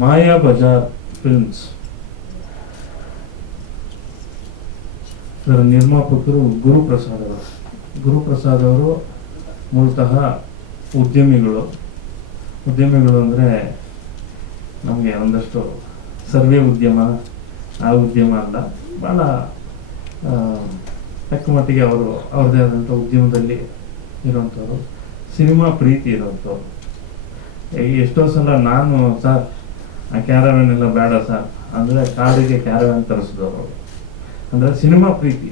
ಮಾಯಾ Bazaar films ಇದರ ನಿರ್ಮಾಪಕರು ಗುರುಪ್ರಸಾದ್ ಅವರು. ಗುರುಪ್ರಸಾದ್ ಅವರು ಮೂಲತಃ ಉದ್ಯಮಿಗಳು. ಉದ್ಯಮಿಗಳು ಅಂದರೆ ನಮಗೆ ಒಂದಷ್ಟು ಸರ್ವೆ ಉದ್ಯಮ, ಆ ಉದ್ಯಮ ಅಲ್ಲ ಭಾಳ ತಕ್ಕ ಮಟ್ಟಿಗೆ ಅವರು ಅವ್ರದ್ದೇ ಆದಂಥ ಉದ್ಯಮದಲ್ಲಿ ಇರುವಂಥವ್ರು ಸಿನಿಮಾ ಪ್ರೀತಿ ಇರುವಂಥವ್ರು ಎಷ್ಟೋ ಸಲ ನಾನು ಸರ್ ಆ ಕ್ಯಾರವ್ಯಾನ್ ಎಲ್ಲ ಬೇಡ ಸರ್. ಅಂದರೆ ಕಾಡಿಗೆ ಕ್ಯಾರವ್ಯಾನ್ ತರಿಸಿದವರು ಅಂದರೆ ಸಿನಿಮಾ ಪ್ರೀತಿ.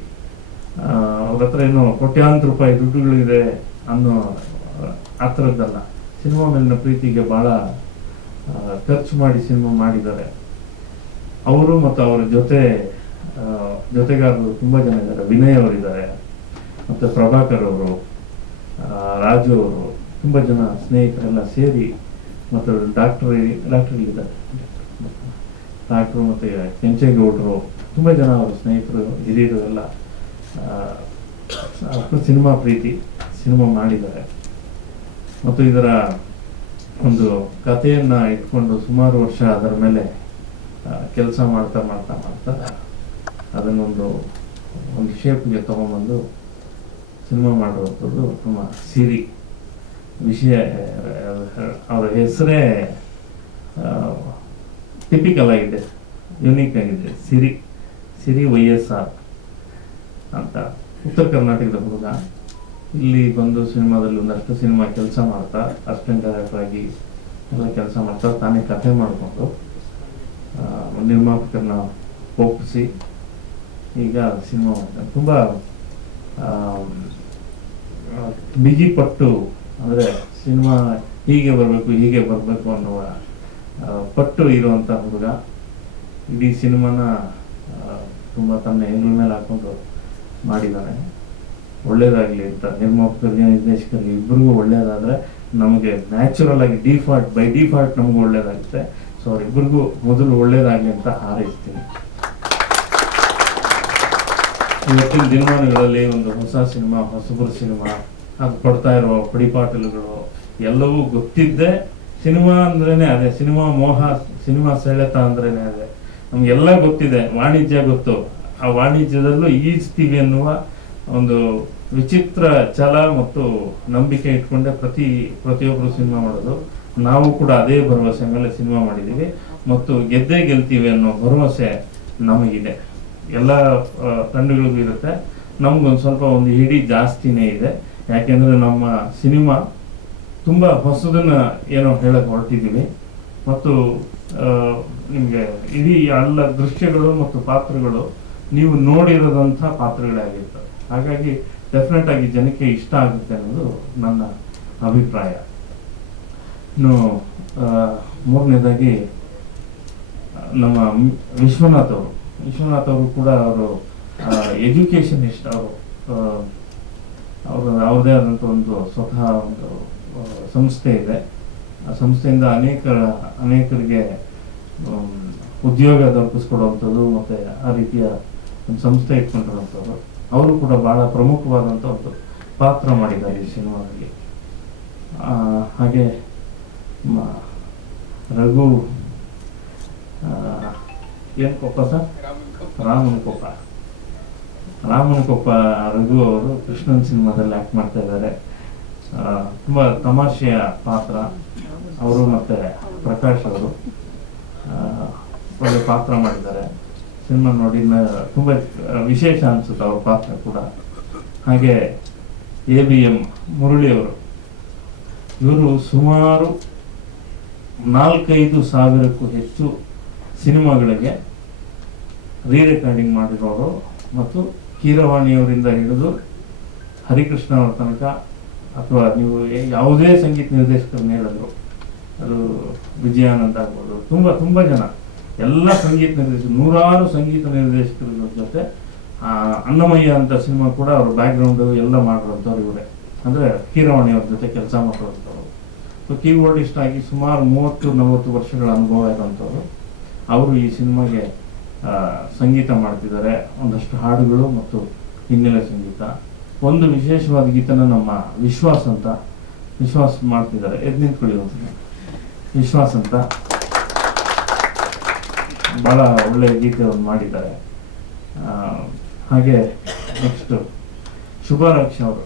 ಅವ್ರ ಹತ್ರ ಏನು ಕೋಟ್ಯಾಂತರ ರೂಪಾಯಿ ದುಡ್ಡುಗಳಿದೆ ಅನ್ನೋ, ಆ ಥರದ್ದಲ್ಲ. ಸಿನಿಮಾ ಮೇಲಿನ ಪ್ರೀತಿಗೆ ಭಾಳ ಖರ್ಚು ಮಾಡಿ ಸಿನಿಮಾ ಮಾಡಿದ್ದಾರೆ. ಅವರು ಮತ್ತು ಅವರ ಜೊತೆ ಜೊತೆಗಾರರು ತುಂಬ ಜನ ಇದ್ದಾರೆ. ವಿನಯ್ ಅವರಿದ್ದಾರೆ. ಮತ್ತು ಪ್ರಭಾಕರ್ ಅವರು ರಾಜು ಅವರು, ತುಂಬ ಜನ ಸ್ನೇಹಿತರೆಲ್ಲ ಸೇರಿ ಮತ್ತು ಡಾಕ್ಟರ್ ಡಾಕ್ಟರ್ ಇದ್ದಾರೆ. ಡಾಕ್ಟ್ರು ಮತ್ತು ಕೆಂಚೇಗೌಡರು ತುಂಬ ಜನ ಅವರು ಸ್ನೇಹಿತರು, ಹಿರಿಯರು ಎಲ್ಲ ಸಿನಿಮಾ ಪ್ರೀತಿ, ಸಿನಿಮಾ ಮಾಡಿದ್ದಾರೆ. ಮತ್ತು ಇದರ ಒಂದು ಕಥೆಯನ್ನು ಇಟ್ಕೊಂಡು ಸುಮಾರು ವರ್ಷ ಅದರ ಮೇಲೆ ಕೆಲಸ ಮಾಡ್ತಾ ಮಾಡ್ತಾ ಮಾಡ್ತಾ, ಅದನ್ನೊಂದು, ಒಂದು ಶೇಪ್ಗೆ ತೊಗೊಂಬಂದು ಸಿನಿಮಾ ಮಾಡುವಂಥದ್ದು ನಮ್ಮ ಸಿರಿ. ವಿಷಯ, ಅವರ ಹೆಸರೇ ಟಿಪಿಕಲ್ ಆಗಿದೆ ಯುನೀಕ್ ಆಗಿದೆ, ಸಿರಿ ಸಿರಿ ವೈ ಎಸ್ ಆರ್ ಅಂತ. ಉತ್ತರ ಕರ್ನಾಟಕದ ಹುಡುಗ. ಇಲ್ಲಿ ಬಂದು ಸಿನಿಮಾದಲ್ಲಿ ಒಂದಷ್ಟು ಸಿನಿಮಾ ಕೆಲಸ ಮಾಡ್ತಾ, ಅಸ್ಟೆಂಟ್ ಡೈರೆಕ್ಟರ್ ಆಗಿ ಎಲ್ಲ ಕೆಲಸ ಮಾಡ್ತಾ, ತಾನೇ ಕಥೆ ಮಾಡಿಕೊಂಡು ನಿರ್ಮಾಪಕರನ್ನ ಒಪ್ಪಿಸಿ, ಈಗ ಸಿನಿಮಾ ಮಾಡ್ತಾರೆ ತುಂಬ ಬಿಗಿ ಪಟ್ಟು ಅಂದರೆ ಸಿನಿಮಾ ಹೀಗೆ ಬರಬೇಕು ಹೀಗೆ ಬರಬೇಕು ಅನ್ನುವ ಪಟ್ಟು ಇರುವಂಥ ಹುಡುಗ. ಇಡೀ ಸಿನಿಮಾನ ತುಂಬ ತನ್ನ ಹೆಂಗಳ ಮೇಲೆ ಹಾಕ್ಕೊಂಡು ಮಾಡಿದ್ದಾನೆ ಒಳ್ಳೇದಾಗಲಿ ಅಂತ ನಿರ್ಮಾಪಕರಿಗೆ ನಿರ್ದೇಶಕರಿಗೆ ಇಬ್ಬರಿಗೂ ಒಳ್ಳೇದಾದರೆ ನಮಗೆ ನ್ಯಾಚುರಲ್ ಆಗಿ ಡಿಫಾಲ್ಟ್ ಬೈ ಡಿಫಾಲ್ಟ್ ನಮಗೂ ಒಳ್ಳೇದಾಗುತ್ತೆ. ಸೊ ಅವರಿಬ್ಬರಿಗೂ ಮೊದಲು ಒಳ್ಳೇದಾಗಲಿ ಅಂತ ಹಾರೈಸ್ತೀನಿ. ಇವತ್ತಿನ ದಿನಮಾನಗಳಲ್ಲಿ ಒಂದು ಹೊಸ ಸಿನಿಮಾ, ಹೊಸಬರ ಸಿನಿಮಾ ಕೊಡ್ತಾ ಇರುವ ಪಡಿಪಾಟಲುಗಳು ಎಲ್ಲವೂ ಗೊತ್ತಿದ್ದೆ ಸಿನಿಮಾ ಅಂದ್ರೇನೆ ಅದೇ, ಸಿನಿಮಾ ಮೋಹ, ಸಿನಿಮಾ ಸೆಳೆತ ಅಂದ್ರೇನೆ ಅದೇ. ನಮ್ಗೆಲ್ಲ ಗೊತ್ತಿದೆ, ವಾಣಿಜ್ಯ ಗೊತ್ತು. ಆ ವಾಣಿಜ್ಯದಲ್ಲೂ ಈಜ್ತೀವಿ ಅನ್ನುವ ಒಂದು ವಿಚಿತ್ರ ಛಲ ಮತ್ತು ನಂಬಿಕೆ ಇಟ್ಕೊಂಡೆ ಪ್ರತಿ ಪ್ರತಿಯೊಬ್ಬರು ಸಿನಿಮಾ ಮಾಡೋದು. ನಾವು ಕೂಡ ಅದೇ ಭರವಸೆ ಮೇಲೆ ಸಿನಿಮಾ ಮಾಡಿದ್ದೀವಿ. ಮತ್ತು ಗೆದ್ದೇ ಗೆಲ್ತೀವಿ ಅನ್ನೋ ಭರವಸೆ ನಮಗಿದೆ. ಎಲ್ಲ ತಂಡಗಳಿಗೂ ಇರುತ್ತೆ. ನಮ್ಗೊಂದು ಸ್ವಲ್ಪ ಒಂದು ಹಿಡಿ ಜಾಸ್ತಿನೇ ಇದೆ. ಯಾಕೆಂದ್ರೆ ನಮ್ಮ ಸಿನಿಮಾ ತುಂಬ ಹೊಸದನ್ನ ಏನೋ ಹೇಳಕ್ಕೆ ಹೊರಟಿದ್ದೀವಿ. ಮತ್ತು ನಿಮಗೆ ಇಡೀ ಎಲ್ಲ ದೃಶ್ಯಗಳು ಮತ್ತು ಪಾತ್ರಗಳು ನೀವು ನೋಡಿರೋದಂಥ ಪಾತ್ರಗಳೇ ಆಗಿರ್ತವೆ ಹಾಗಾಗಿ ಡೆಫಿನೆಟ್ ಆಗಿ ಜನಕ್ಕೆ ಇಷ್ಟ ಆಗುತ್ತೆ ಅನ್ನೋದು ನನ್ನ ಅಭಿಪ್ರಾಯ. ಇನ್ನು ಮೂರನೇದಾಗಿ, ನಮ್ಮ ವಿಶ್ವನಾಥ್ ಅವರು. ವಿಶ್ವನಾಥ್ ಅವರು ಕೂಡ ಅವರು ಎಜುಕೇಶನ್ ಇಷ್ಟ, ಅವರು ಅವರು ಯಾವುದೇ ಆದಂಥ ಒಂದು ಸ್ವತಃ ಒಂದು ಸಂಸ್ಥೆ ಇದೆ. ಆ ಸಂಸ್ಥೆಯಿಂದ ಅನೇಕ ಅನೇಕರಿಗೆ ಉದ್ಯೋಗ ದೊರಕಿಸ್ಕೊಡುವಂಥದ್ದು ಮತ್ತು ಆ ರೀತಿಯ ಒಂದು ಸಂಸ್ಥೆ ಇಟ್ಕೊಂಡಿರುವಂಥದ್ದು. ಅವರು ಕೂಡ ಭಾಳ ಪ್ರಮುಖವಾದಂಥ ಒಂದು ಪಾತ್ರ ಮಾಡಿದ್ದಾರೆ ಈ ಸಿನಿಮಾದಲ್ಲಿ. ಹಾಗೆ ರಘು ಏನು ಕೊಪ್ಪ ಸರ್? ರಾಮನ್ ಕೊಪ್ಪ ರಾಮನ್ ಕೊಪ್ಪ ರಘು ಅವರು ಕೃಷ್ಣನ್ ಸಿನಿಮಾದಲ್ಲಿ ಆಕ್ಟ್ ಮಾಡ್ತಾ ಇದ್ದಾರೆ. ತುಂಬ ತಮಾಷೆಯ ಪಾತ್ರ. ಅವರು ಮತ್ತೆ ಪ್ರಕಾಶ್ ಅವರು ಒಳ್ಳೆ ಪಾತ್ರ ಮಾಡಿದ್ದಾರೆ. ಸಿನಿಮಾ ನೋಡಿ ತುಂಬಾ ವಿಶೇಷ ಅನ್ಸುತ್ತೆ ಅವ್ರ ಪಾತ್ರ ಕೂಡ. ಹಾಗೆ ಎ ಬಿ ಎಂ ಮುರಳಿ ಅವರು, ಇವರು ಸುಮಾರು ನಾಲ್ಕೈದು ಸಾವಿರಕ್ಕೂ ಹೆಚ್ಚು ಸಿನಿಮಾಗಳಿಗೆ ರೀ ರೆಕಾರ್ಡಿಂಗ್ ಮಾಡಿರೋರು ಮತ್ತು ಕೀರವಾಣಿಯವರಿಂದ ಹಿಡಿದು ಹರಿಕೃಷ್ಣ ಅವರ ತನಕ ಅಥವಾ ನೀವು ಯಾವುದೇ ಸಂಗೀತ ನಿರ್ದೇಶಕರನ್ನ ಹೇಳಿದ್ರು ಅದು ವಿಜಯಾನಂದ ಆಗ್ಬೋದು, ತುಂಬ ತುಂಬ ಜನ. ಎಲ್ಲ ಸಂಗೀತ ನಿರ್ದೇಶಕರು, ನೂರಾರು ಸಂಗೀತ ನಿರ್ದೇಶಕರ ಜೊತೆ ಅನ್ನಮಯ್ಯ ಅಂತ ಸಿನಿಮಾ ಕೂಡ ಅವ್ರ ಬ್ಯಾಕ್ಗ್ರೌಂಡು ಎಲ್ಲ ಮಾಡಿರೋಂಥವ್ರು ಇವರೇ. ಅಂದರೆ ಕೀರವಾಣಿ ಅವ್ರ ಜೊತೆ ಕೆಲಸ ಮಾಡಿರೋಂಥವ್ರು. ಸೊ ಕೀಬೋರ್ಡಿಸ್ಟ್ ಆಗಿ ಸುಮಾರು ಮೂವತ್ತು, ನಲವತ್ತು ವರ್ಷಗಳ ಅನುಭವ ಇರೋಂಥವ್ರು. ಅವರು ಈ ಸಿನಿಮಾಗೆ ಸಂಗೀತ ಮಾಡ್ತಿದ್ದಾರೆ. ಒಂದಷ್ಟು ಹಾಡುಗಳು ಮತ್ತು ಹಿನ್ನೆಲೆ ಸಂಗೀತ. ಒಂದು ವಿಶೇಷವಾದ ಗೀತನ ನಮ್ಮ ವಿಶ್ವಾಸ್ ಅಂತ, ವಿಶ್ವಾಸ್ ಮಾಡ್ತಿದ್ದಾರೆ. ಎದ್ ನಿಂತ್ಕೊಳ್ಳಿ ಒಂದು ವಿಶ್ವಾಸ್ ಅಂತ. ಭಾಳ ಒಳ್ಳೆಯ ಗೀತೆಯನ್ನು ಮಾಡಿದ್ದಾರೆ. ಹಾಗೆ ನೆಕ್ಸ್ಟ್ ಶುಭಾರಕ್ಷ ಅವರು.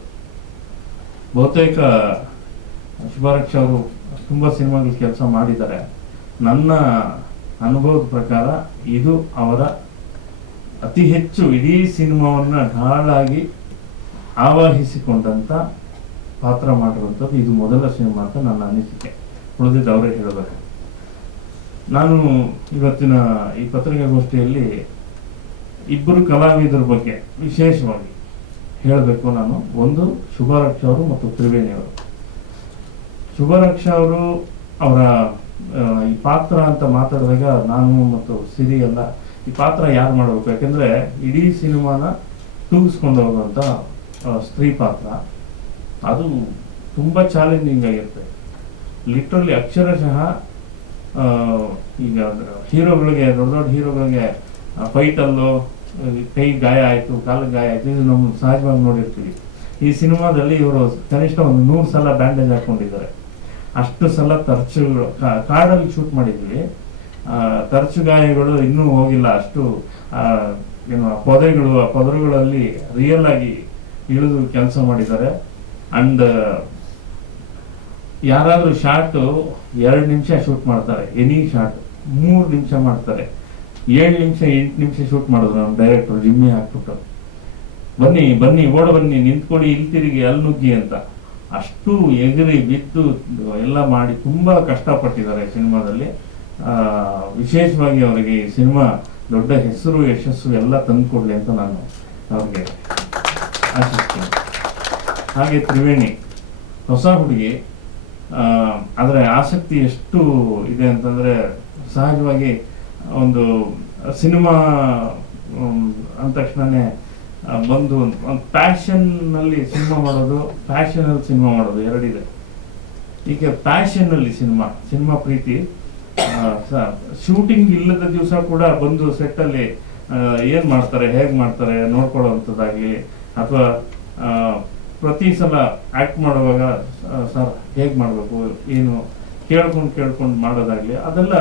ಬಹುತೇಕ ಶುಭಾರಕ್ಷ ಅವರು ತುಂಬ ಸಿನಿಮಾಗಳು ಕೆಲಸ ಮಾಡಿದ್ದಾರೆ. ನನ್ನ ಅನುಭವದ ಪ್ರಕಾರ ಇದು ಅವರ ಅತಿ ಹೆಚ್ಚು ಇಡೀ ಸಿನಿಮಾವನ್ನು ಢಾಳಾಗಿ ಆವಾಹಿಸಿಕೊಂಡಂಥ ಪಾತ್ರ ಮಾಡಿರುವಂಥದ್ದು ಇದು ಮೊದಲ ಸಿನಿಮಾ ಅಂತ ನನ್ನ ಅನಿಸಿಕೆ. ಉಳಿದಿದ್ದು ಅವರೇ ಹೇಳಬೇಕು. ನಾನು ಇವತ್ತಿನ ಈ ಪತ್ರಿಕಾಗೋಷ್ಠಿಯಲ್ಲಿ ಇಬ್ಬರು ಕಲಾವಿದರ ಬಗ್ಗೆ ವಿಶೇಷವಾಗಿ ಹೇಳಬೇಕು ನಾನು. ಒಂದು, ಶುಭಾರಕ್ಷ ಅವರು ಮತ್ತು ತ್ರಿವೇಣಿ ಅವರು. ಶುಭರಕ್ಷ ಅವರು ಅವರ ಈ ಪಾತ್ರ ಅಂತ ಮಾತಾಡಿದಾಗ ನಾನು ಮತ್ತು ಸಿರಿ ಎಲ್ಲ ಈ ಪಾತ್ರ ಯಾರು ಮಾಡಬೇಕು? ಯಾಕೆಂದ್ರೆ ಇಡೀ ಸಿನಿಮಾನ ತೂಗಿಸ್ಕೊಂಡು ಹೋಗುವಂಥ ಸ್ತ್ರೀ ಪಾತ್ರ. ಅದು ತುಂಬಾ ಚಾಲೆಂಜಿಂಗ್ ಆಗಿರುತ್ತೆ. ಲಿಟ್ರಲಿ ಅಕ್ಷರಶಃ ಈಗ ಹೀರೋಗಳಿಗೆ, ದೊಡ್ಡ ದೊಡ್ಡ ಹೀರೋಗಳಿಗೆ ಫೈಟಲ್ಲೋ ಕೈ ಗಾಯ ಆಯಿತು, ಕಾಲು ಗಾಯ ಆಯಿತು, ಇದು ನಮ್ಮ ಸಹಜವಾಗಿ ನೋಡಿರ್ತೀವಿ. ಈ ಸಿನಿಮಾದಲ್ಲಿ ಇವರು ಕನಿಷ್ಠ ಒಂದು ನೂರು ಸಲ ಬ್ಯಾಂಡೇಜ್ ಹಾಕೊಂಡಿದ್ದಾರೆ. ಅಷ್ಟು ಸಲ ತರ್ಚುಗಳು ಕಾ- ಕಾಡಲ್ಲಿ ಶೂಟ್ ಮಾಡಿದ್ವಿ. ತರ್ಚು ಗಾಯಗಳು ಇನ್ನೂ ಹೋಗಿಲ್ಲ. ಅಷ್ಟು ಏನು ಪೊದೆಗಳು, ಆ ಪೊದರುಗಳಲ್ಲಿ ರಿಯಲ್ ಆಗಿ ಇಳಿದು ಕೆಲಸ ಮಾಡಿದ್ದಾರೆ. ಅಂಡ್ ಯಾರಾದ್ರೂ ಶಾರ್ಟ್ ಎರಡು ನಿಮಿಷ ಶೂಟ್ ಮಾಡ್ತಾರೆ. ಎನಿ ಶಾರ್ಟ್ ಮೂರು ನಿಮಿಷ ಮಾಡ್ತಾರೆ. ಏಳು ನಿಮಿಷ, ಎಂಟು ನಿಮಿಷ ಶೂಟ್ ಮಾಡಿದ್ರು ನಮ್ಮ ಡೈರೆಕ್ಟರ್ ಜಿಮ್ಮಿ ಹಾಕ್ಬಿಟ್ಟು. ಬನ್ನಿ ಬನ್ನಿ, ಓಡ ಬನ್ನಿ ನಿಂತ್ಕೊಡಿ ಇಲ್ಲಿ ತಿರುಗಿ, ಅಲ್ಲಿ ನುಗ್ಗಿ ಅಂತ. ಅಷ್ಟು ಎಗರಿ ಬಿದ್ದು ಎಲ್ಲ ಮಾಡಿ ತುಂಬಾ ಕಷ್ಟಪಟ್ಟಿದ್ದಾರೆ ಸಿನಿಮಾದಲ್ಲಿ. ವಿಶೇಷವಾಗಿ ಅವರಿಗೆ ಈ ಸಿನಿಮಾ ದೊಡ್ಡ ಹೆಸರು ಯಶಸ್ಸು ಎಲ್ಲ ತಂದುಕೊಡ್ಲಿ ಅಂತ ನಾನು ಅವ್ರಿಗೆ ಆಶಿಸ್ತೀನಿ. ಹಾಗೆ ತ್ರಿವೇಣಿ ಹೊಸ ಹುಡುಗಿ ಆ, ಆದರೆ ಆಸಕ್ತಿ ಎಷ್ಟು ಇದೆ ಅಂತಂದ್ರೆ ಸಹಜವಾಗಿ ಒಂದು ಸಿನಿಮಾ ಅಂದ ತಕ್ಷಣನೇ ಬಂದು ಒಂದು ಪ್ಯಾಷನ್ನಲ್ಲಿ ಸಿನಿಮಾ ಮಾಡೋದು ಪ್ಯಾಷನಲ್ಲಿ ಸಿನಿಮಾ ಮಾಡೋದು ಎರಡಿದೆ. ಈಗ ಪ್ಯಾಷನ್ ಅಲ್ಲಿ ಸಿನಿಮಾ ಸಿನಿಮಾ ಪ್ರೀತಿ ಶೂಟಿಂಗ್ ಇಲ್ಲದ ದಿವಸ ಕೂಡ ಬಂದು ಸೆಟ್ ಅಲ್ಲಿ ಆ, ಏನ್ ಮಾಡ್ತಾರೆ ಹೇಗೆ ಮಾಡ್ತಾರೆ ನೋಡ್ಕೊಳ್ಳೋವಂಥದ್ದಾಗಲಿ ಅಥವಾ ಪ್ರತಿ ಸಲ ಆಕ್ಟ್ ಮಾಡುವಾಗ ಸರ್ ಹೇಗೆ ಮಾಡಬೇಕು ಏನು ಕೇಳ್ಕೊಂಡು ಕೇಳ್ಕೊಂಡು ಮಾಡೋದಾಗಲಿ ಅದೆಲ್ಲ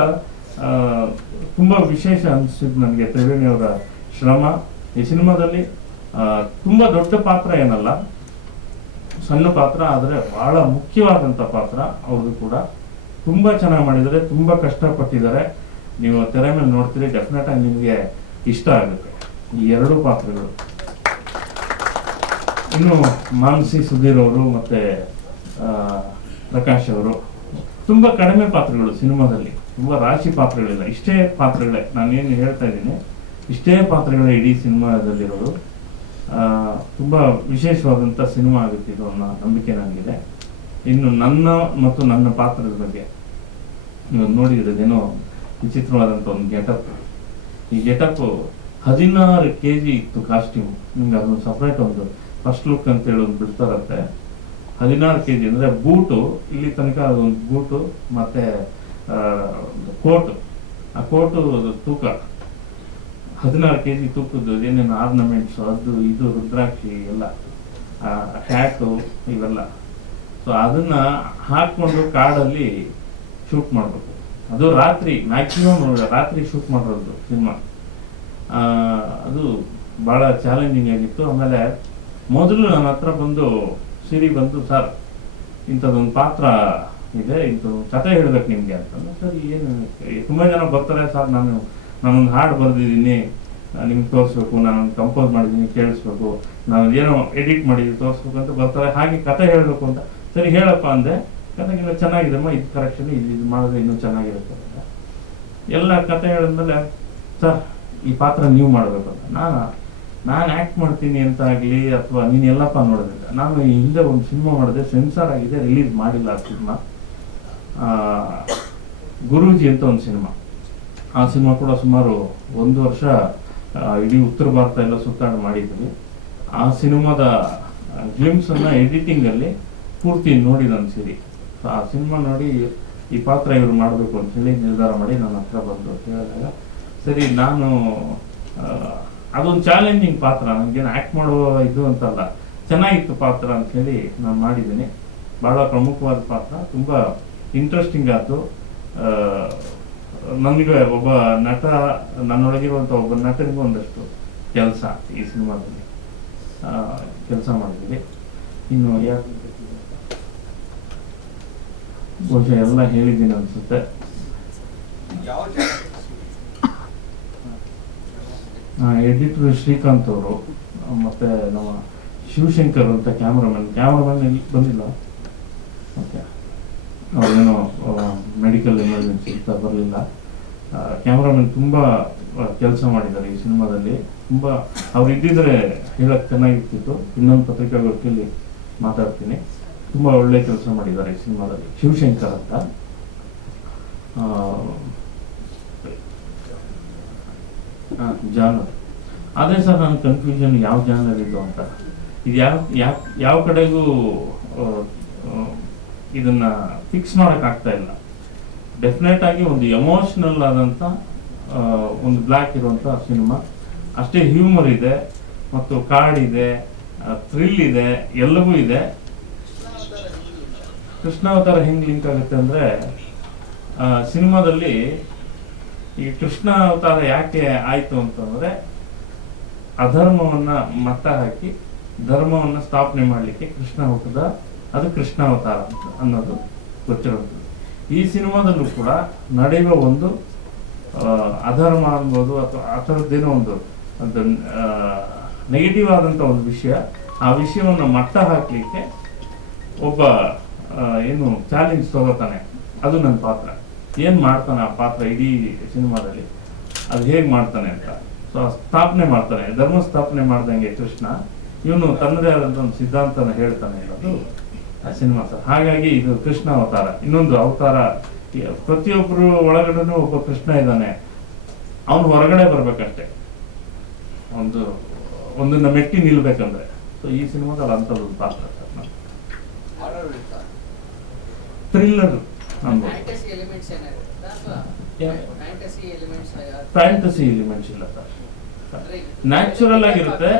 ತುಂಬ ವಿಶೇಷ ಅನಿಸಿದ್ದು ನನಗೆ ತ್ರಿವೇಣಿಯವರ ಶ್ರಮ. ಈ ಸಿನಿಮಾದಲ್ಲಿ ತುಂಬಾ ದೊಡ್ಡ ಪಾತ್ರ ಏನಲ್ಲ ಸಣ್ಣ ಪಾತ್ರ ಆದರೆ ಬಹಳ ಮುಖ್ಯವಾದಂಥ ಪಾತ್ರ ಅವ್ರದ್ದು ಕೂಡ. ತುಂಬಾ ಚೆನ್ನಾಗಿ ಮಾಡಿದ್ದಾರೆ ತುಂಬಾ ಕಷ್ಟಪಟ್ಟಿದ್ದಾರೆ. ನೀವು ತೆರೆ ಮೇಲೆ ನೋಡ್ತೀರಿ ಡೆಫಿನೆಟ್ ಆಗಿ ನಿಮಗೆ ಇಷ್ಟ ಆಗುತ್ತೆ ಈ ಎರಡು ಪಾತ್ರಗಳು. ಇನ್ನು ಮಾನಸಿ ಸುಧೀರ್ ಅವರು ಮತ್ತೆ ಪ್ರಕಾಶ್ ಅವರು. ತುಂಬಾ ಕಡಿಮೆ ಪಾತ್ರಗಳು ಸಿನಿಮಾದಲ್ಲಿ ತುಂಬಾ ರಾಶಿ ಪಾತ್ರಗಳಿಲ್ಲ. ಇಷ್ಟೇ ಪಾತ್ರಗಳೇ ನಾನೇನು ಹೇಳ್ತಾ ಇದ್ದೀನಿ. ಇಷ್ಟೇ ಪಾತ್ರಗಳೇ ಇಡೀ ಸಿನಿಮಾದಲ್ಲಿರೋದು. ಆ, ತುಂಬಾ ವಿಶೇಷವಾದಂಥ ಸಿನಿಮಾ ಆಗುತ್ತೆ ಇದು ಅನ್ನೋ ನಂಬಿಕೆ ನನಗಿದೆ. ಇನ್ನು ನನ್ನ ಮತ್ತು ನನ್ನ ಪಾತ್ರದ ಬಗ್ಗೆ ನೀವು ನೋಡಿರೋದೇನೋ ವಿಚಿತ್ರವಾದಂಥ ಒಂದು ಗೆಟಪ್. ಈ ಗೆಟಪ್ ಹದಿನಾರು ಕೆ ಜಿ ಇತ್ತು ಕಾಸ್ಟ್ಯೂಮ್ ನಿಮ್ಗೆ ಅದೊಂದು ಸಪ್ರೇಟ್ ಒಂದು ಫಸ್ಟ್ ಲುಕ್ ಅಂತ ಹೇಳಿ ಒಂದು ಬಿಡ್ತಾರಂತೆ. ಹದಿನಾರು ಕೆ ಜಿ ಅಂದರೆ ಬೂಟು, ಇಲ್ಲಿ ತನಕ ಅದೊಂದು ಬೂಟು, ಮತ್ತು ಕೋಟು. ಆ ಕೋಟು ತೂಕ. ಹದಿನಾರು ಕೆ ಜಿ ತೂಕದ್ದು ಏನೇನು ಆರ್ನಮೆಂಟ್ಸ್ ಅದು ಇದು ರುದ್ರಾಕ್ಷಿ ಎಲ್ಲ ಟ್ಯಾಟು ಇವೆಲ್ಲ. ಸೊ ಅದನ್ನ ಹಾಕೊಂಡು ಕಾಡಲ್ಲಿ ಶೂಟ್ ಮಾಡಬೇಕು. ಅದು ರಾತ್ರಿ ಮ್ಯಾಕ್ಸಿಮಮ್ ರಾತ್ರಿ ಶೂಟ್ ಮಾಡಿರೋದು ಸಿನಿಮಾ. ಅದು ಭಾಳ ಚಾಲೆಂಜಿಂಗ್ ಆಗಿತ್ತು. ಆಮೇಲೆ ಮೊದಲು ನನ್ನ ಹತ್ರ ಬಂದು, ಸಿರಿ ಬಂದು, ಸರ್, ಇಂಥದ್ದೊಂದು ಪಾತ್ರ ಇದೆ ಇಂಥದ್ದು ಕತೆ ಹೇಳ್ಬೇಕು ನಿಮಗೆ ಅಂತಂದ್ರೆ ಸರ್, ಏನು, ತುಂಬ ಜನ ಬರ್ತಾರೆ, ಸರ್, ನಾನು ನಾನೊಂದು ಹಾಡು ಬರೆದಿದ್ದೀನಿ ನಿಮ್ಗೆ ತೋರಿಸ್ಬೇಕು ನಾನು ಕಂಪೋಸ್ ಮಾಡಿದ್ದೀನಿ, ಕೇಳಿಸ್ಬೇಕು. ನಾನು ಏನೋ ಎಡಿಟ್ ಮಾಡಿದ್ದೀನಿ ತೋರಿಸ್ಬೇಕು ಅಂತ ಬರ್ತಾರೆ ಹಾಗೆ ಕತೆ ಹೇಳಬೇಕು ಅಂತ. ಸರಿ, ಹೇಳಪ್ಪ ಅಂದೆ. ಕತೆ ಇನ್ನೂ ಚೆನ್ನಾಗಿದೆಮ್ಮ ಇದು ಕರೆಕ್ಷನ್ ಇದು ಇದು ಮಾಡಿದ್ರೆ ಇನ್ನೂ ಚೆನ್ನಾಗಿರುತ್ತೆ ಅಂತ. ಎಲ್ಲ ಕತೆ ಹೇಳಿದ್ಮೇಲೆ, ಸರ್, ಈ ಪಾತ್ರ ನೀವು ಮಾಡಬೇಕು ಅಂತ. ನಾನು ನಾನು ಆ್ಯಕ್ಟ್ ಮಾಡ್ತೀನಿ ಅಂತ ಆಗಲಿ ಅಥವಾ ನೀನು ಎಲ್ಲಪ್ಪ ನೋಡೋದಿಲ್ಲ. ನಾನು ಈ ಹಿಂದೆ ಒಂದು ಸಿನಿಮಾ ಮಾಡಿದೆ, ಸೆನ್ಸಾರ್ ಆಗಿದೆ, ರಿಲೀಸ್ ಮಾಡಿಲ್ಲ ಆ ಸಿನಿಮಾ. ಗುರೂಜಿ ಅಂತ ಒಂದು ಸಿನಿಮಾ. ಆ ಸಿನಿಮಾ ಕೂಡ ಸುಮಾರು ಒಂದು ವರ್ಷ ಇಡೀ ಉತ್ತರ ಭಾರತ ಎಲ್ಲ ಸುತ್ತಾಡಿ ಮಾಡಿದ್ವಿ. ಆ ಸಿನಿಮಾದ ಗ್ಲಿಮ್ಸ್ ಅನ್ನ ಎಡಿಟಿಂಗ್ ಅಲ್ಲಿ ಪೂರ್ತಿ ನೋಡಿ ಸರಿ ಸಿರಿ. ಸೊ ಆ ಸಿನಿಮಾ ನೋಡಿ ಈ ಪಾತ್ರ ಇವರು ಮಾಡಬೇಕು ಅಂತ ಹೇಳಿ ನಿರ್ಧಾರ ಮಾಡಿ ನನ್ನ ಹತ್ರ ಬಂದು ಹೇಳಿದಾಗ ಸರಿ, ನಾನು ಅದೊಂದು ಚಾಲೆಂಜಿಂಗ್ ಪಾತ್ರ ನನಗೇನು ಆ್ಯಕ್ಟ್ ಮಾಡುವ ಇದು ಅಂತಲ್ಲ. ಚೆನ್ನಾಗಿತ್ತು ಪಾತ್ರ ಅಂತ ಹೇಳಿ ನಾನು ಮಾಡಿದ್ದೀನಿ. ಭಾಳ ಪ್ರಮುಖವಾದ ಪಾತ್ರ, ತುಂಬ ಇಂಟ್ರೆಸ್ಟಿಂಗ್ ಆಯ್ತು ನನಗೆ ಒಬ್ಬ ನಟ ನನ್ನೊಳಗಿರುವಂಥ ಒಬ್ಬ ನಟನಿಗೂ ಒಂದಷ್ಟು ಕೆಲಸ ಈ ಸಿನಿಮಾದಲ್ಲಿ ಕೆಲಸ ಮಾಡಿದ್ವಿ ಇನ್ನು ಯಾಕೆ ಬಹುಶಃ ಎಲ್ಲ ಹೇಳಿದ್ದೀನಿ ಅನಿಸುತ್ತೆ. ಎಡಿಟರ್ ಶ್ರೀಕಾಂತ್ ಅವರು, ಮತ್ತೆ ನಮ್ಮ ಶಿವಶಂಕರ್ ಅಂತ ಕ್ಯಾಮ್ರಾಮನ್ ಕ್ಯಾಮ್ರಾಮನ್ ಬಂದಿಲ್ಲ. ಓಕೆ ಅವ್ರೇನೋ ಮೆಡಿಕಲ್ ಎಮರ್ಜೆನ್ಸಿ ಅಂತ ಬರಲಿಲ್ಲ. ಕ್ಯಾಮ್ರಾಮನ್ ತುಂಬ ಕೆಲಸ ಮಾಡಿದ್ದಾರೆ ಈ ಸಿನಿಮಾದಲ್ಲಿ. ತುಂಬ ಅವ್ರು ಇದ್ದಿದ್ರೆ ಹೇಳಕ್ಕೆ ಚೆನ್ನಾಗಿರ್ತಿತ್ತು. ಇನ್ನೊಂದು ಪತ್ರಿಕಾಗೋಷ್ಠಿಯಲ್ಲಿ ಮಾತಾಡ್ತೀನಿ. ತುಂಬ ಒಳ್ಳೆ ಕೆಲಸ ಮಾಡಿದ್ದಾರೆ ಈ ಸಿನಿಮಾದಲ್ಲಿ. ಶಿವಶಂಕರ್ ಅಂತ. ಜಾನರ್. ಆದರೆ ಸರ್, ನನ್ನ ಕನ್ಫ್ಯೂಷನ್ ಯಾವ ಜಾನರ್ ಇದು ಅಂತ. ಇದು ಯಾವ ಯಾವ ಯಾವ ಕಡೆಗೂ ಇದನ್ನ ಫಿಕ್ಸ್ ಮಾಡೋಕ್ಕಾಗ್ತಾ ಇಲ್ಲ. ಡೆಫಿನೆಟ್ ಆಗಿ ಒಂದು ಎಮೋಷನಲ್ ಆದಂತ ಒಂದು ಬ್ಲ್ಯಾಕ್ ಇರುವಂತ ಸಿನಿಮಾ ಅಷ್ಟೇ ಹ್ಯೂಮರ್ ಇದೆ, ಮತ್ತು ಕಾರ್ಡ್ ಇದೆ ಥ್ರಿಲ್ ಇದೆ, ಎಲ್ಲವೂ ಇದೆ. ಕೃಷ್ಣಾವತಾರ ಹೆಂಗೆ ಲಿಂಕ್ ಆಗುತ್ತೆ ಅಂದ್ರೆ ಸಿನಿಮಾದಲ್ಲಿ ಈ ಕೃಷ್ಣ ಅವತಾರ ಯಾಕೆ ಆಯ್ತು ಅಂತಂದ್ರೆ, ಅಧರ್ಮವನ್ನ ಮಟ್ಟ ಹಾಕಿ ಧರ್ಮವನ್ನ ಸ್ಥಾಪನೆ ಮಾಡಲಿಕ್ಕೆ ಕೃಷ್ಣ ಹುಟ್ಟದ, ಅದು ಕೃಷ್ಣ ಅವತಾರ ಅಂತ ಅನ್ನೋದು ಗೊತ್ತಿರುತ್ತದೆ ಈ ಸಿನಿಮಾದಲ್ಲೂ ಕೂಡ ನಡೆಯುವ ಒಂದು ಅಧರ್ಮ ಅನ್ಬೋದು ಅಥವಾ ಆ ಥರದ್ದೇನೋ ಒಂದು ಒಂದು ನೆಗೆಟಿವ್ ಆದಂಥ ಒಂದು ವಿಷಯ. ಆ ವಿಷಯವನ್ನು ಮಟ್ಟ ಹಾಕಲಿಕ್ಕೆ ಒಬ್ಬ ಏನು ಚಾಲೆಂಜ್ ತಗೋತಾನೆ. ಅದು ನನ್ನ ಪಾತ್ರ. ಏನು ಮಾಡ್ತಾನೆ ಆ ಪಾತ್ರ ಇಡೀ ಸಿನಿಮಾದಲ್ಲಿ? ಅದು ಹೇಗೆ ಮಾಡ್ತಾನೆ ಅಂತ. ಸೊ ಸ್ಥಾಪನೆ ಮಾಡ್ತಾನೆ. ಧರ್ಮ ಸ್ಥಾಪನೆ ಮಾಡ್ದಂಗೆ ಕೃಷ್ಣ. ಇವನು ತನ್ನದೇ ಆದಂಥ ಒಂದು ಸಿದ್ಧಾಂತನ ಹೇಳ್ತಾನೆ ಅನ್ನೋದು ಆ ಸಿನಿಮಾ ಸರ್ ಹಾಗಾಗಿ ಇದು ಕೃಷ್ಣ ಅವತಾರ. ಇನ್ನೊಂದು ಅವತಾರ ಪ್ರತಿಯೊಬ್ಬರು ಒಳಗಡೆನೂ ಒಬ್ಬ ಕೃಷ್ಣ ಇದ್ದಾನೆ. ಅವನು ಹೊರಗಡೆ ಬರ್ಬೇಕಷ್ಟೆ. ಒಂದು ಒಂದನ್ನ ಮೆಟ್ಟಿ ನಿಲ್ಬೇಕಂದ್ರೆ. ಸೊ ಈ ಸಿನಿಮಾದಲ್ಲಿ ಅಂತದ್ದು ಪಾತ್ರ ಥ್ರಿಲ್ಲರ್ ಫ್ಯಾಂಟಸಿ ಎಲಿಮೆಂಟ್ಸ್ ಇಲ್ಲ ಸರ್. ನ್ಯಾಚುರಲ್ ಆಗಿರುತ್ತೆ.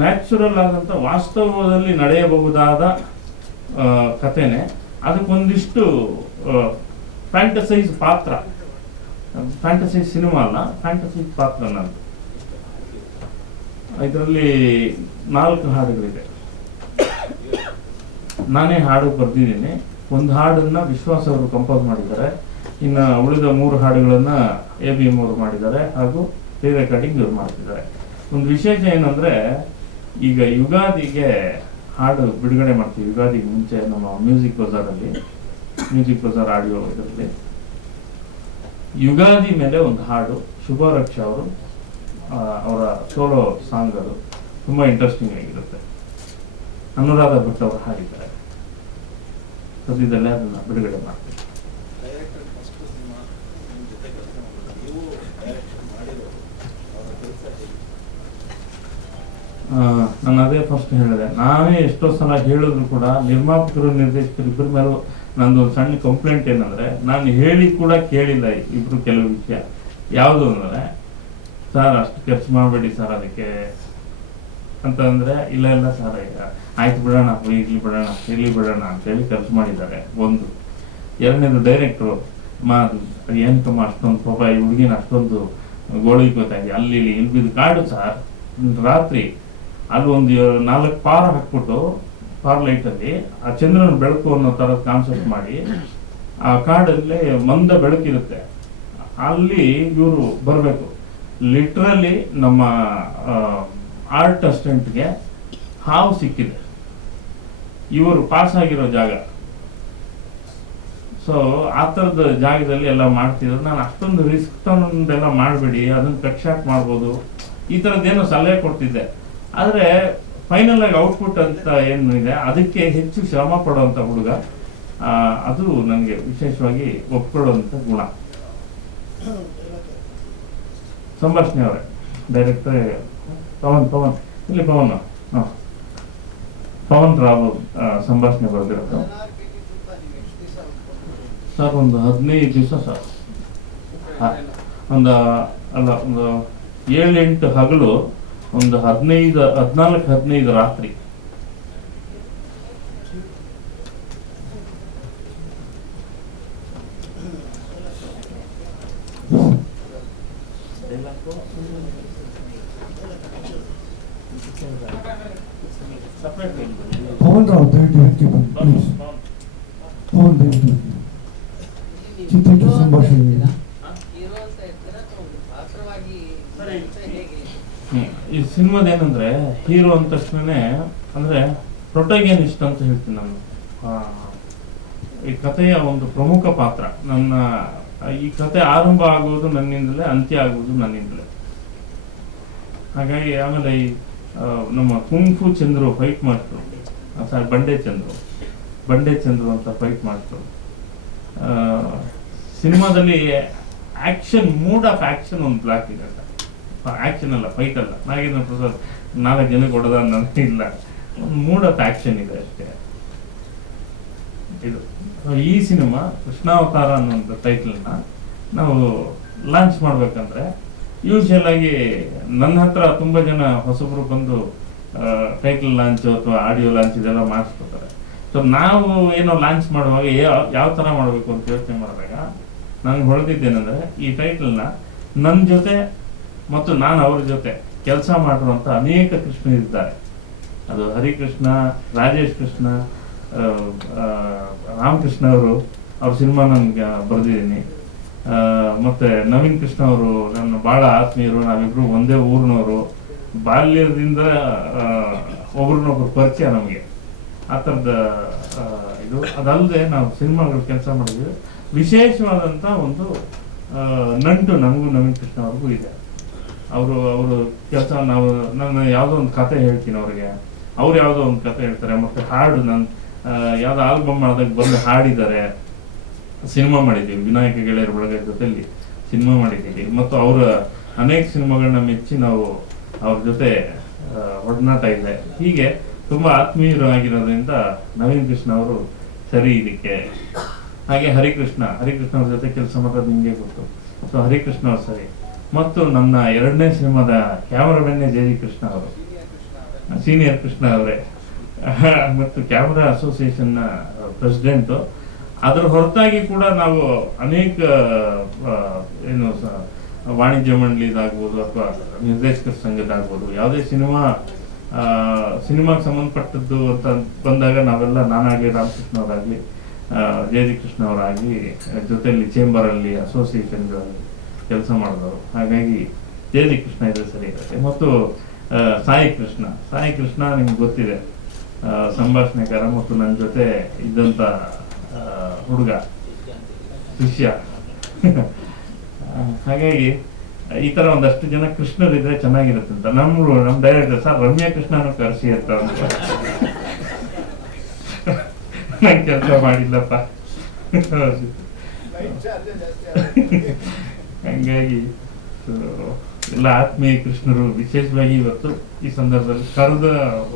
ನ್ಯಾಚುರಲ್ ಆದಂತ ವಾಸ್ತವದಲ್ಲಿ ನಡೆಯಬಹುದಾದ ಕಥೆನೆ ಅದಕ್ಕೊಂದಿಷ್ಟು ಫ್ಯಾಂಟಸೈಸ್ ಪಾತ್ರ. ಫ್ಯಾಂಟಸೈಸ್ ಸಿನಿಮಾ ಅಲ್ಲ, ಫ್ಯಾಂಟಸೈಸ್ ಪಾತ್ರ ನಂದು ಇದರಲ್ಲಿ ನಾಲ್ಕು ಹಾಡುಗಳಿದೆ. ನಾನೇ ಹಾಡು ಬರ್ದಿದ್ದೀನಿ. ಒಂದು ಹಾಡನ್ನ ವಿಶ್ವಾಸ ಅವರು ಕಂಪೋಸ್ ಮಾಡಿದ್ದಾರೆ. ಇನ್ನು ಉಳಿದ ಮೂರು ಹಾಡುಗಳನ್ನ ಎ ಬಿ ಎಂ ಅವರು ಮಾಡಿದ್ದಾರೆ. ಹಾಗೂ ರೀ ರೆಕಾರ್ಡಿಂಗ್ ಇವ್ರು ಮಾಡ್ತಿದ್ದಾರೆ. ಒಂದು ವಿಶೇಷ ಏನಂದ್ರೆ, ಈಗ ಯುಗಾದಿಗೆ ಹಾಡು ಬಿಡುಗಡೆ ಮಾಡ್ತೀವಿ. ಯುಗಾದಿಗೆ ಮುಂಚೆ ನಮ್ಮ ಮ್ಯೂಸಿಕ್ ಬಜಾರಲ್ಲಿ ಮ್ಯೂಸಿಕ್ ಬಜಾರ್ ಆಡಿಯೋ ಇದರಲ್ಲಿ. ಯುಗಾದಿ ಮೇಲೆ ಒಂದು ಹಾಡು ಶುಭ ರಕ್ಷ ಅವರು ಅವರ ಸೋಲೋ ಸಾಂಗ್ ಅದು ತುಂಬಾ ಇಂಟ್ರೆಸ್ಟಿಂಗ್ ಆಗಿರುತ್ತೆ. ಅನುರಾಧ ಭಟ್ ಅವರು ಹಾಡಿದ್ದಾರೆ. ಸದ್ಯದಲ್ಲೇ ಅದನ್ನು ಬಿಡುಗಡೆ ಮಾಡ್ತೀವಿ. ಡೈರೆಕ್ಟರ್ ನಾನು ಅದೇ ಫಸ್ಟ್ ಹೇಳಿದೆ. ನಾವೇ ಎಷ್ಟೋ ಸಲ ಹೇಳಿದ್ರು ಕೂಡ ನಿರ್ಮಾಪಕರು, ನಿರ್ದೇಶಕರು ಇಬ್ಬರ ಮೇಲೂ ನಂದು ಒಂದು ಸಣ್ಣ ಕಂಪ್ಲೇಂಟ್ ಏನಂದ್ರೆ, ನಾನು ಹೇಳಿ ಕೂಡ ಕೇಳಿಲ್ಲ ಇಬ್ರು ಕೆಲವು ವಿಷಯ. ಯಾವುದು ಅಂದ್ರೆ, ಸರ್, ಅಷ್ಟು ಖರ್ಚು ಮಾಡಬೇಡಿ ಸರ್ ಅದಕ್ಕೆ. ಅಂತ ಅಂದ್ರೆ ಇಲ್ಲ ಇಲ್ಲ ಸರ್, ಈಗ ಆಯ್ತು ಬಿಡೋಣ ಇರ್ಲಿ ಬಿಡೋಣ ಇರ್ಲಿ ಬಿಡೋಣ ಅಂತೇಳಿ ಖರ್ಚು ಮಾಡಿದ್ದಾರೆ ಒಂದು. ಎರಡನೇದು ಡೈರೆಕ್ಟ್ರು ಮಾ ಏನಕ್ಕಮ್ಮ, ಅಷ್ಟೊಂದು ಪಾಪ ಈ ಹುಡುಗಿನ ಅಷ್ಟೊಂದು ಗೋಳಿಗೆ ಗೊತ್ತಾಗಿ ಅಲ್ಲಿ, ಇಲ್ಲಿ ಇಲ್ಲಿ ಬಿದ್ದು ಕಾಡು ಸರ್, ರಾತ್ರಿ ಅಲ್ಲಿ ಒಂದು ನಾಲ್ಕು ಪಾರ ಹಾಕ್ಬಿಟ್ಟು ಪಾರ್ ಅಲ್ಲಿ ಆ ಚಂದ್ರನ ಬೆಳಕು ಅನ್ನೋ ತರದ ಕಾನ್ಸೆಪ್ಟ್ ಮಾಡಿ, ಆ ಕಾಡಲ್ಲಿ ಮಂದ ಬೆಳಕಿರುತ್ತೆ. ಅಲ್ಲಿ ಇವರು ಬರಬೇಕು. ಲಿಟ್ರಲಿ ನಮ್ಮ ಆರ್ಟ್ ಅಸ್ಟೆಂಟ್ಗೆ ಹಾವು ಸಿಕ್ಕಿದೆ. ಇವರು ಪಾಸ್ ಆಗಿರೋ ಜಾಗ. ಸೊ ಆ ಥರದ ಜಾಗದಲ್ಲಿ ಎಲ್ಲ ಮಾಡ್ತಿದ್ರು ನಾನು ಅಷ್ಟೊಂದು ರಿಸ್ಕ್ ತಗೊಂಡೆಲ್ಲ ಮಾಡಬೇಡಿ, ಅದನ್ನು ಕಟ್ ಶಾಟ್ ಮಾಡ್ಬೋದು. ಈ ಥರದ್ದೇನೋ ಸಲಹೆ ಕೊಡ್ತಿದ್ದೆ. ಆದರೆ ಫೈನಲ್ ಆಗಿ ಔಟ್ಪುಟ್ ಅಂತ ಏನು ಇದೆ, ಅದಕ್ಕೆ ಹೆಚ್ಚು ಶ್ರಮ ಪಡುವಂಥ ಹುಡುಗ ಅದು ನನಗೆ ವಿಶೇಷವಾಗಿ ಒಪ್ಕೊಳ್ಳುವಂಥ ಗುಣ. ಸಂಭಾಷಣೆ ಅವರೇ ಡೈರೆಕ್ಟರ್ ಪವನ್ ಪವನ್, ಇಲ್ಲಿ ಪವನ್, ಹಾಂ. ಪವನ್ ರಾವ್ ಸಂಭಾಷಣೆ ಬರೆದಿರೋದು. ಸರ್, ಒಂದು ಹದಿನೈದು ದಿವಸ ಸರ್. ಒಂದು, ಅಲ್ಲ, ಒಂದು ಏಳೆಂಟು ಹಗಲು ಒಂದು ಹದಿನೈದು ಹದಿನಾಲ್ಕು ಹದಿನೈದು ರಾತ್ರಿ ಪವನ್ ರಾವ್ ದಯವಿಟ್ಟು ಇದಕ್ಕೆ ಬನ್ನಿ ಪ್ಲೀಸ್ ಪವನ್ ದಯವಿಟ್ಟು ಬನ್ನಿ. ಚಿತ್ರಕ್ಕೆ ಸಂಭಾಷಣೆ ಇದೆ. ಹೀರೋ ಅಂತ ಇರ್ತೀರಾ ಅಥವಾ ಪಾತ್ರವಾಗಿ ಸರಿ. ಅಂತ ಹೇಗೆ ಹ್ಮ್. ಏನಂದ್ರೆ, ಹೀರೋ ಅಂದ ತಕ್ಷಣನೇ ಅಂದ್ರೆ ಪ್ರೊಟೋಗೇನಿಸ್ಟ್ ಅಂತ ಹೇಳ್ತೀನಿ ನಾನು. ಈ ಕಥೆಯ ಒಂದು ಪ್ರಮುಖ ಪಾತ್ರ. ನನ್ನ, ಈ ಕತೆ ಆರಂಭ ಆಗುವುದು ನನ್ನಿಂದಲೇ, ಅಂತ್ಯ ಆಗುವುದು ನನ್ನಿಂದಲೇ. ಹಾಗಾಗಿ ಆಮೇಲೆ ಈ ನಮ್ಮ ಕುಂಫು ಚಂದ್ರು ಫೈಟ್ ಮಾಡ್ತರು ಸಾರಿ ಬಂಡೆ ಚಂದ್ರು. ಬಂಡೆ ಚಂದ್ರು ಅಂತ ಫೈಟ್ ಮಾಡ್ತರು ಸಿನಿಮಾದಲ್ಲಿ ಆಕ್ಷನ್ ಮೂಡ್ ಆಫ್ ಆಕ್ಷನ್ ಒಂದು ಬ್ಲಾಕ್ ಇದೆ ಆಕ್ಷನ್ ಅಲ್ಲ ಫೈಟ್ ಅಲ್ಲ. ನಾಗೇಂದ್ರ ಪ್ರಸಾದ್ ನಾಲ್ಕು ಜನಕ್ಕೆ ಹೊಡೆದ ಅಂತ ಇಲ್ಲ. ಒಂದು ಮೂಡ್ ಆಫ್ ಆಕ್ಷನ್ ಇದೆ ಅಷ್ಟೇ. ಇದು. ಈ ಸಿನಿಮಾ ಕೃಷ್ಣಾವತಾರ ಟೈಟಲ್ ಟೈಟಲ್ನ ನಾವು ಲಾಂಚ್ ಮಾಡ್ಬೇಕಂದ್ರೆ ಯೂಶುವಲ್ ಆಗಿ ನನ್ನ ಹತ್ರ ತುಂಬಾ ಜನ ಹೊಸಬ್ರು ಬಂದು ಟೈಟಲ್ ಲಾಂಚ್ ಅಥವಾ ಆಡಿಯೋ ಲಾಂಚ್ ಇದೆಲ್ಲ ಮಾಡಿಸ್ಕೊತಾರೆ. ಸೊ ನಾವು ಏನೋ ಲಾಂಚ್ ಮಾಡುವಾಗ ಯಾವ ಥರ ಮಾಡಬೇಕು ಅಂತ ಯೋಚನೆ ಮಾಡಿದಾಗ ನನಗೆ ಹೊಡೆದಿದ್ದೇನೆಂದ್ರೆ ಈ ಟೈಟಲ್ನ ನನ್ನ ಜೊತೆ ಮತ್ತು ನಾನು ಅವರ ಜೊತೆ ಕೆಲಸ ಮಾಡಿರುವಂಥ ಅನೇಕ ಕೃಷ್ಣರಿದ್ದಾರೆ ಅದು ಹರಿಕೃಷ್ಣ, ರಾಜೇಶ್ ಕೃಷ್ಣ ರಾಮಕೃಷ್ಣ ಅವರು, ಅವ್ರ ಸಿನಿಮಾ ನನ್ಗೆ ಬರೆದಿದ್ದೀನಿ. ಮತ್ತೆ ನವೀನ್ ಕೃಷ್ಣ ಅವರು ನನ್ನ ಬಹಳ ಆತ್ಮೀಯರು, ನಾವಿಬ್ರು ಒಂದೇ ಊರಿನವರು. ಬಾಲ್ಯದಿಂದ ಒಬ್ರನ್ನೊಬ್ರು ಪರಿಚಯ ನಮಗೆ. ಆ ಥರದ ಇದು. ಅದಲ್ಲದೆ ನಾವು ಸಿನಿಮಾಗಳು ಕೆಲಸ ಮಾಡಿದ್ವಿ ವಿಶೇಷವಾದಂಥ ಒಂದು ನಂಟು ನಮಗೂ ನವೀನ್ ಕೃಷ್ಣ ಅವ್ರಿಗೂ ಇದೆ. ಅವರು ಅವರು ಕೆಲಸ ನಾವು, ನಾನು ಯಾವುದೋ ಒಂದು ಕತೆ ಹೇಳ್ತೀನಿ ಅವ್ರಿಗೆ. ಅವ್ರು ಯಾವುದೋ ಒಂದು ಕತೆ ಹೇಳ್ತಾರೆ. ಮತ್ತೆ ಹಾಡು ನಾನು ಯಾವುದೋ ಆಲ್ಬಮ್ ಮಾಡಿದಾಗ ಬಂದು ಹಾಡಿದ್ದಾರೆ. ಸಿನಿಮಾ ಮಾಡಿದ್ದೀವಿ. ವಿನಾಯಕ ಗೆಳೆಯರ ಬಳಗ ಜೊತೆಯಲ್ಲಿ ಸಿನಿಮಾ ಮಾಡಿದ್ದೀವಿ. ಮತ್ತು ಅವರ ಅನೇಕ ಸಿನಿಮಾಗಳನ್ನ ಮೆಚ್ಚಿ ನಾವು ಅವ್ರ ಜೊತೆ ಒಡನಾಟ ಇದೆ. ಹೀಗೆ ತುಂಬಾ ಆತ್ಮೀಯರು ಆಗಿರೋದ್ರಿಂದ ನವೀನ್ ಕೃಷ್ಣ ಅವರು ಸರಿ ಇದಕ್ಕೆ. ಹಾಗೆ ಹರಿಕೃಷ್ಣ ಹರಿಕೃಷ್ಣ ಅವ್ರ ಜೊತೆ ಕೆಲಸ ಮಾಡೋದು ನಿಮಗೆ ಗೊತ್ತು. ಸೊ ಹರಿಕೃಷ್ಣ ಅವ್ರು ಸರಿ. ಮತ್ತು ನನ್ನ ಎರಡನೇ ಸಿನಿಮಾದ ಕ್ಯಾಮರಾಮನ್ನೇ ಜೆ ಜಿ ಕೃಷ್ಣ ಅವರು. ಸೀನಿಯರ್ ಕೃಷ್ಣ ಅವರೇ. ಮತ್ತು ಕ್ಯಾಮರಾ ಅಸೋಸಿಯೇಷನ್ನ ಪ್ರೆಸಿಡೆಂಟು. ಅದರ ಹೊರತಾಗಿ ಕೂಡ ನಾವು ಅನೇಕ ಏನು ವಾಣಿಜ್ಯ ಮಂಡಳಿದಾಗ್ಬೋದು ಅಥವಾ ನಿರ್ದೇಶಕರ ಸಂಘದಾಗ್ಬೋದು, ಯಾವುದೇ ಸಿನಿಮಾ ಸಿನಿಮಾಗೆ ಸಂಬಂಧಪಟ್ಟದ್ದು ಅಂತ ಬಂದಾಗ ನಾವೆಲ್ಲ ನಾನಾಗಲಿ ರಾಮಕೃಷ್ಣ ಅವರಾಗಲಿ ಜೆ ಜಿ ಕೃಷ್ಣ ಅವರಾಗಲಿ, ಜೊತೆಯಲ್ಲಿ ಚೇಂಬರಲ್ಲಿ ಅಸೋಸಿಯೇಷನ್ಗಳಲ್ಲಿ ಕೆಲಸ ಮಾಡಿದವರು. ಹಾಗಾಗಿ ದೇವಿ ಕೃಷ್ಣ ಇದ್ರೆ ಸರಿ ಇರುತ್ತೆ. ಮತ್ತು ಸಾಯಿ ಕೃಷ್ಣ. ಸಾಯಿ ಕೃಷ್ಣ ನಿಮ್ಗೆ ಗೊತ್ತಿದೆ. ಸಂಭಾಷಣೆಕಾರ ಮತ್ತು ನನ್ನ ಜೊತೆ ಇದ್ದಂಥ ಹುಡುಗ. ಶಿಷ್ಯ. ಹಾಗಾಗಿ ಈ ತರ ಒಂದಷ್ಟು ಜನ ಕೃಷ್ಣರಿದ್ರೆ ಚೆನ್ನಾಗಿರುತ್ತೆ ಅಂತ. ನಮ್ಮ ನಮ್ಮ ಡೈರೆಕ್ಟರ್ ಸರ್ ರಮ್ಯಾ ಕೃಷ್ಣನ ಕರೆಸಿ ಅಂತ ಅಂತ ನಾನು ಕೆಲಸ ಮಾಡಿಲ್ಲಪ್ಪ. ಹಂಗಾಗಿ ಎಲ್ಲ ಆತ್ಮೀಯ ಕೃಷ್ಣರು, ವಿಶೇಷವಾಗಿ ಇವತ್ತು ಈ ಸಂದರ್ಭದಲ್ಲಿ ಕರೆದ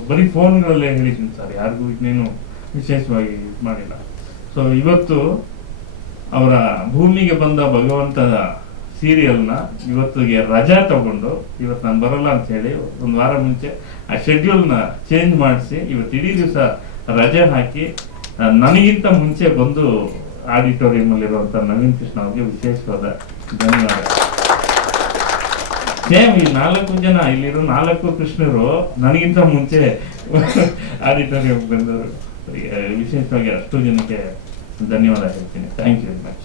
ಬರೀ ಫೋನ್ಗಳಲ್ಲೇ ಹೇಳಿದ್ದೀನಿ ಸರ್, ಯಾರಿಗೂ ಇನ್ನೇನು ವಿಶೇಷವಾಗಿ ಮಾಡಿಲ್ಲ. ಸೊ ಇವತ್ತು ಅವರ ಭೂಮಿಗೆ ಬಂದ ಭಗವಂತನ ಸೀರಿಯಲ್ನ ಇವತ್ತಿಗೆ ರಜಾ ತಗೊಂಡು, ಇವತ್ತು ನಾನು ಬರಲ್ಲ ಅಂತ ಹೇಳಿ ಒಂದು ವಾರ ಮುಂಚೆ ಆ ಶೆಡ್ಯೂಲ್ನ ಚೇಂಜ್ ಮಾಡಿಸಿ ಇವತ್ತು ಇಡೀ ದಿವಸ ರಜೆ ಹಾಕಿ ನನಗಿಂತ ಮುಂಚೆ ಬಂದು ಆಡಿಟೋರಿಯಂ ಅಲ್ಲಿರುವಂತ ನವೀನ್ ಕೃಷ್ಣ ಅವ್ರಿಗೆ ವಿಶೇಷವಾದ ಧನ್ಯವಾದ ಸೇಮ್ ಈ ನಾಲ್ಕು ಜನ ಇಲ್ಲಿರೋ ನಾಲ್ಕು ಕೃಷ್ಣರು ನನಗಿಂತ ಮುಂಚೆ ಆಡಿಟೋರಿಯಂ ಬಂದವರು. ವಿಶೇಷವಾಗಿ ಅಷ್ಟು ಜನಕ್ಕೆ ಧನ್ಯವಾದ ಹೇಳ್ತೀನಿ. Thank you very much